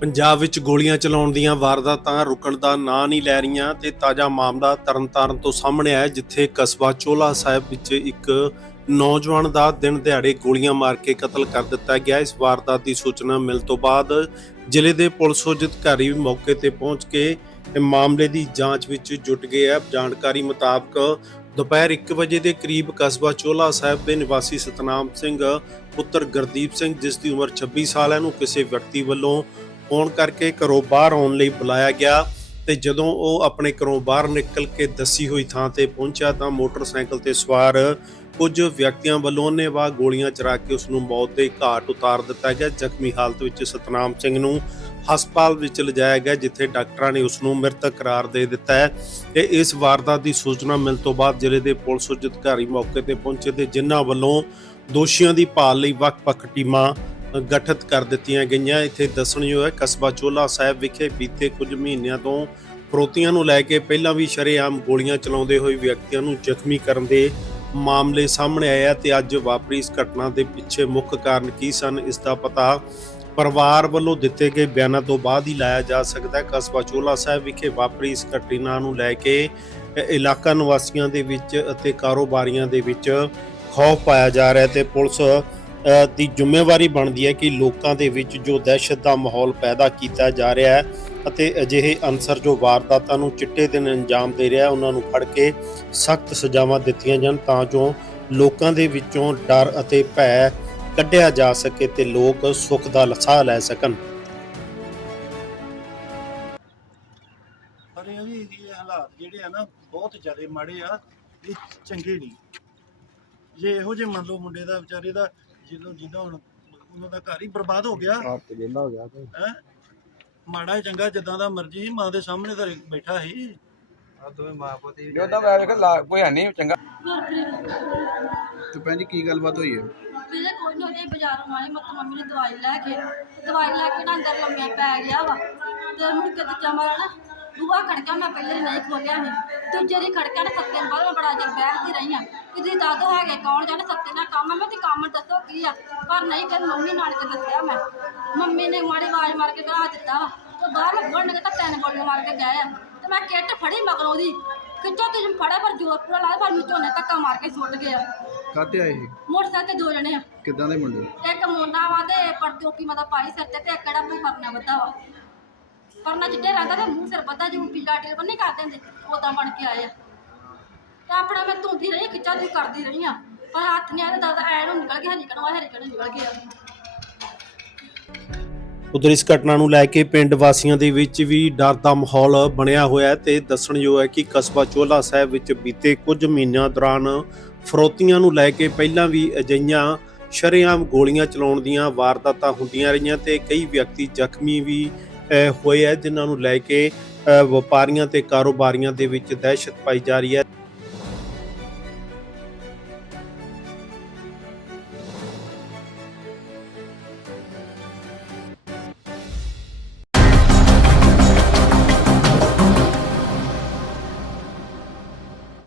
ਪੰਜਾਬ ਵਿੱਚ ਗੋਲੀਆਂ ਚਲਾਉਣ ਦੀਆਂ ਵਾਰਦਾਤਾਂ ਰੁਕਣ ਦਾ ਨਾਂ ਨਹੀਂ ਲੈ ਰਹੀਆਂ ਤੇ ਤਾਜ਼ਾ ਮਾਮਲਾ ਤਰਨਤਾਰਨ ਤੋਂ ਸਾਹਮਣੇ ਆਇਆ, ਜਿੱਥੇ ਕਸਬਾ ਚੋਲਾ ਸਾਹਿਬ ਵਿੱਚ ਇੱਕ ਨੌਜਵਾਨ ਦਾ ਦਿਨ ਦਿਹਾੜੇ ਗੋਲੀਆਂ ਮਾਰ ਕੇ ਕਤਲ ਕਰ ਦਿੱਤਾ ਗਿਆ। ਇਸ ਵਾਰਦਾਤ ਦੀ ਸੂਚਨਾ ਮਿਲ ਤੋਂ ਬਾਅਦ ਜ਼ਿਲ੍ਹੇ ਦੇ ਪੁਲਿਸ ਅਧਿਕਾਰੀ ਵੀ ਮੌਕੇ ਤੇ ਪਹੁੰਚ ਕੇ ਮਾਮਲੇ ਦੀ ਜਾਂਚ ਵਿੱਚ ਜੁਟ ਗਏ ਹੈ ਜਾਣਕਾਰੀ ਮੁਤਾਬਕ ਦੁਪਹਿਰ 1 ਵਜੇ ਦੇ ਕਰੀਬ ਕਸਬਾ ਚੋਲਾ ਸਾਹਿਬ ਦੇ ਨਿਵਾਸੀ ਸਤਨਾਮ ਸਿੰਘ, ਪੁੱਤਰ ਗੁਰਦੀਪ ਸਿੰਘ, ਜਿਸ ਦੀ ਉਮਰ 26 ਸਾਲ ਹੈ, ਨੂੰ ਕਿਸੇ ਵਿਅਕਤੀ ਵੱਲੋਂ ਹੋਣ ਕਰਕੇ ਘਰੋਂ ਬਾਹਰ ਆਉਣ ਲਈ ਬੁਲਾਇਆ ਗਿਆ ਤੇ ਜਦੋਂ ਉਹ ਆਪਣੇ ਘਰੋਂ ਬਾਹਰ ਨਿਕਲ ਕੇ ਦੱਸੀ ਹੋਈ ਥਾਂ ਤੇ ਪਹੁੰਚਿਆ ਤਾਂ ਮੋਟਰਸਾਈਕਲ ਤੇ ਸਵਾਰ ਕੁਝ ਵਿਅਕਤੀਆਂ ਵੱਲੋਂ ਉਹਨੇ ਗੋਲੀਆਂ ਚਲਾ ਕੇ ਉਸ ਨੂੰ ਮੌਤ ਦੇ ਘਾਟ ਉਤਾਰ ਦਿੱਤਾ ਗਿਆ। ਜ਼ਖਮੀ ਹਾਲਤ ਵਿੱਚ ਸਤਨਾਮ ਸਿੰਘ ਨੂੰ ਹਸਪਤਾਲ ਵਿੱਚ ਲਿਜਾਇਆ ਗਿਆ, ਜਿੱਥੇ ਡਾਕਟਰਾਂ ਨੇ ਉਸ ਨੂੰ ਮ੍ਰਿਤਕ ਕਰਾਰ ਦੇ ਦਿੱਤਾ ਹੈ। ਤੇ ਇਸ ਵਾਰਦਾਤ ਦੀ ਸੂਚਨਾ ਮਿਲਣ ਤੋਂ ਬਾਅਦ ਜ਼ਿਲ੍ਹੇ ਦੇ ਪੁਲਿਸ ਉੱਚ ਅਧਿਕਾਰੀ ਮੌਕੇ ਤੇ ਪਹੁੰਚੇ ਤੇ ਜਿਨ੍ਹਾਂ ਵੱਲੋਂ ਦੋਸ਼ੀਆਂ ਦੀ ਭਾਲ ਲਈ ਵੱਖ-ਵੱਖ ਟੀਮਾਂ ਗਠਿਤ ਕਰ ਦਿੱਤੀਆਂ ਗਈਆਂ। ਇੱਥੇ ਦੱਸਣਯੋਗ ਹੈ, ਕਸਬਾ ਚੋਲਾ ਸਾਹਿਬ ਵਿਖੇ ਬੀਤੇ ਕੁਝ ਮਹੀਨਿਆਂ ਤੋਂ ਫਰੋਤੀਆਂ ਨੂੰ ਲੈ ਕੇ ਪਹਿਲਾਂ ਵੀ ਸ਼ਰੇਆਮ ਗੋਲੀਆਂ ਚਲਾਉਂਦੇ ਹੋਏ ਵਿਅਕਤੀਆਂ ਨੂੰ ਜ਼ਖਮੀ ਕਰਨ ਦੇ ਮਾਮਲੇ ਸਾਹਮਣੇ ਆਏ ਆ ਤੇ ਅੱਜ ਵਾਪਰੀ ਇਸ ਘਟਨਾ ਦੇ ਪਿੱਛੇ ਮੁੱਖ ਕਾਰਨ ਕੀ ਸਨ, ਇਸ ਦਾ ਪਤਾ ਪਰਿਵਾਰ ਵੱਲੋਂ ਦਿੱਤੇ ਗਏ ਬਿਆਨਾਂ ਤੋਂ ਬਾਅਦ ਹੀ ਲਾਇਆ ਜਾ ਸਕਦਾ ਹੈ। ਕਸਬਾ ਚੋਲਾ ਸਾਹਿਬ ਵਿਖੇ ਵਾਪਰੀ ਇਸ ਘਟਨਾ ਨੂੰ ਲੈ ਕੇ ਇਲਾਕਾ ਨਿਵਾਸੀਆਂ ਦੇ ਵਿੱਚ ਅਤੇ ਕਾਰੋਬਾਰੀਆਂ ਦੇ ਵਿੱਚ ਖੌਫ ਪਾਇਆ ਜਾ ਰਿਹਾ ਹੈ ਤੇ ਪੁਲਿਸ ਦੀ ਜ਼ਿੰਮੇਵਾਰੀ ਬਣਦੀ ਹੈ ਕਿ ਲੋਕਾਂ ਦੇ ਵਿੱਚ ਜੋ ਦਹਿਸ਼ਤ ਦਾ ਮਾਹੌਲ ਪੈਦਾ ਕੀਤਾ ਜਾ ਰਿਹਾ ਹੈ ਅਤੇ ਅਜਿਹੇ ਅਨਸਰ ਜੋ ਵਾਰਦਾਤਾਂ ਨੂੰ ਚਿੱਟੇ ਦਿਨ ਅੰਜਾਮ ਦੇ ਰਿਹਾ ਉਹਨਾਂ ਨੂੰ ਫੜ ਕੇ ਸਖਤ ਸਜ਼ਾਵਾਂ ਦਿੱਤੀਆਂ ਜਾਣ ਤਾਂ ਜੋ ਲੋਕਾਂ ਦੇ ਵਿੱਚੋਂ ਡਰ ਅਤੇ ਭੈ ਕੱਢਿਆ ਜਾ ਸਕੇ ਤੇ ਲੋਕ ਸੁੱਖ ਦਾ ਲਸਾਹ ਲੈ ਸਕਣ। ਪਰ ਇਹ ਵੀ ਇਹ ਹਾਲਾਤ ਜਿਹੜੇ ਆ ਨਾ, ਬਹੁਤ ਜ਼ਿਆਦਾ ਮਾੜੇ ਆ, ਇਹ ਚੰਗੇ ਨਹੀਂ। ਜੇ ਇਹੋ ਜਿਹੇ ਮੰਨ ਲਓ ਮੁੰਡੇ ਦਾ ਵਿਚਾਰੇ ਦਾ ਜਦੋਂ ਜਿੱਦਾਂ ਹੁਣ ਉਹਨਾਂ ਦਾ ਘਰ ਹੀ ਬਰਬਾਦ ਹੋ ਗਿਆ। ਆਪ ਤੇ ਵਿਹਲਾ ਹੋ ਗਿਆ ਤੇ ਹੈ? ਮਾੜਾ ਚੰਗਾ ਜਿੱਦਾਂ ਦਾ ਮਰਜ਼ੀ ਸੀ, ਮਾਂ ਦੇ ਸਾਹਮਣੇ ਤਾਂ ਬੈਠਾ ਸੀ। ਆ ਦੋਵੇਂ ਮਾਂ ਪੁੱਤ ਹੀ ਉਹਦਾ ਮੈਂ ਵੇਖ ਲਾ ਕੋਈ ਹੈ ਨਹੀਂ ਚੰਗਾ। ਤੇ ਭੈਣ ਜੀ ਕੀ ਗੱਲਬਾਤ ਹੋਈ ਹੈ? ਵੀਰੇ ਕੋਈ ਨਹੀਂ ਉਹਦੇ ਬਾਜ਼ਾਰੋਂ ਆਏ ਮਤ ਮੰਮੀ ਨੇ ਦਵਾਈ ਲੈ ਕੇ ਦਵਾਈ ਲੈ ਕੇ ਨਾ ਅੰਦਰ ਲੰਮੇ ਪੈ ਗਿਆ ਵਾ ਤੇ ਮੁੜ ਕੇ ਦੂਜਾ ਮਾਰਾ ਨਾ ਦੂਆ ਖੜਕਾ ਮੈਂ ਪਹਿਲੇ ਨਹੀਂ ਖੋਲਿਆ ਸੀ। ਦੂਜੇ ਦੀ ਖੜਕਾ ਨੇ ਸੱਤੇ ਨੂੰ ਬਾਅਦ ਮੈਂ ਬੜਾ ਚਿਰ ਬੈਠਦੀ ਰਹੀ ਆ। ਕਿ ਤੁਸੀਂ ਦੱਸ ਦਿਓ ਹੈਗੇ ਕੌਣ ਜਾਣੇ ਸੱਤੇ ਨਾਲ ਕੰਮ ਆ। ਮੈਂ ਤੇ ਕੰਮ ਦੱਸੋ ਕੀ ਆ? ਪਰ ਨਹੀਂ ਕਰ ਮੰਮੀ ਨਾਲ ਕੇ ਦੱਸਿਆ ਮੈਂ। ਮੰਮੀ ਨੇ ਮਾੜੀ ਆਵਾਜ਼ ਮਾਰ ਕੇ ਘਰਾ ਦਿੱਤਾ ਤੇ ਬਾਹਰ ਲੱਗਣ ਨੇ ਤਾਂ ਤਿੰਨ ਗੋਲੀਆਂ ਮਾਰ ਕੇ ਗਏ ਆ। ਤੇ ਮੈਂ ਕਿੱਟ ਫੜੀ ਮਗਰੋਂ ਦੀ ਕਿੱਚਾ ਤੇ ਫੜਿਆ ਪਰ ਜ਼ੋਰ ਪੂਰਾ ਲਾਇਆ ਪਰ ਮੈਨੂੰ ਝੋਨੇ ਧੱਕਾ ਮਾਰ ਕੇ ਸੁੱਟ ਗਿਆ ਕਾਤੇ ਆਏ ਇਹ? ਮੋਟਰਸਾਈਕਲ ਤੇ ਦੋ ਜਣੇ ਆ। ਕਿੱਦਾਂ ਦੇ ਮੁੰਡੇ? ਇੱਕ ਮੋਨਾ ਵਾ ਤੇ ਪਰਤੋਕੀ ਮਦਾ ਪਾਈ ਸਿਰ ਤੇ ਤੇ ਇੱਕ ਕਿਹੜਾ ਕੋਈ ਪਰਨਾ ਵੱਧਾ ਵਾ। ਪਰਨਾ ਚਿੱਟੇ ਰੰਗਾ ਤੇ ਮੂੰਹ ਸਿਰ ਵੱਧਾ ਜਿਵੇਂ ਪੀਲਾ ਟੇਲ ਨਹੀਂ ਕਰ ਦਿੰਦੇ ਉਦਾਂ ਬਣ ਕੇ ਆਏ ਆ ਤੇ ਆਪਣਾ ਮੈਂ ਧੁੰਦੀ ਰਹੀ, ਖਿੱਚਾ ਦੀ ਕਰਦੀ ਰਹੀ ਆ। ਪਰ ਹੱਥ ਨਹੀਂ ਆਇਆ ਦਾਦਾ ਐ ਨੂੰ ਨਿਕਲ ਗਿਆ ਨਿਕਲਵਾ ਹਰੇ ਕਿਹੜੇ ਨਿਕਲ ਗਿਆ। ਉਧਰ ਇਸ ਘਟਨਾ ਨੂੰ ਲੈ ਕੇ ਪਿੰਡ ਵਾਸੀਆਂ ਦੇ ਵਿੱਚ ਵੀ ਡਰ ਦਾ ਮਾਹੌਲ ਬਣਿਆ ਹੋਇਆ ਹੈ ਤੇ ਦੱਸਣਯੋਗ ਹੈ ਕਿ ਕਸਬਾ ਚੋਲਾ ਸਾਹਿਬ ਵਿੱਚ ਬੀਤੇ ਕੁਝ ਮਹੀਨਿਆਂ ਦੌਰਾਨ ਫਰੋਤੀਆਂ ਨੂੰ ਲੈ ਕੇ ਪਹਿਲਾਂ ਵੀ ਅਜਈਆਂ ਸ਼ਰੇਆਮ ਗੋਲੀਆਂ ਚਲਾਉਣ ਦੀਆਂ ਵਾਰਦਾਤਾਂ ਹੁੰਦੀਆਂ ਰਹੀਆਂ ਤੇ ਕਈ ਵਿਅਕਤੀ ਜ਼ਖਮੀ ਵੀ ਹੋਏ ਹੈ ਜਿਨ੍ਹਾਂ ਨੂੰ ਲੈ ਕੇ ਅਹ, ਵਪਾਰੀਆਂ ਤੇ ਕਾਰੋਬਾਰੀਆਂ ਦੇ ਵਿੱਚ ਦਹਿਸ਼ਤ ਪਾਈ ਜਾ ਰਹੀ ਹੈ।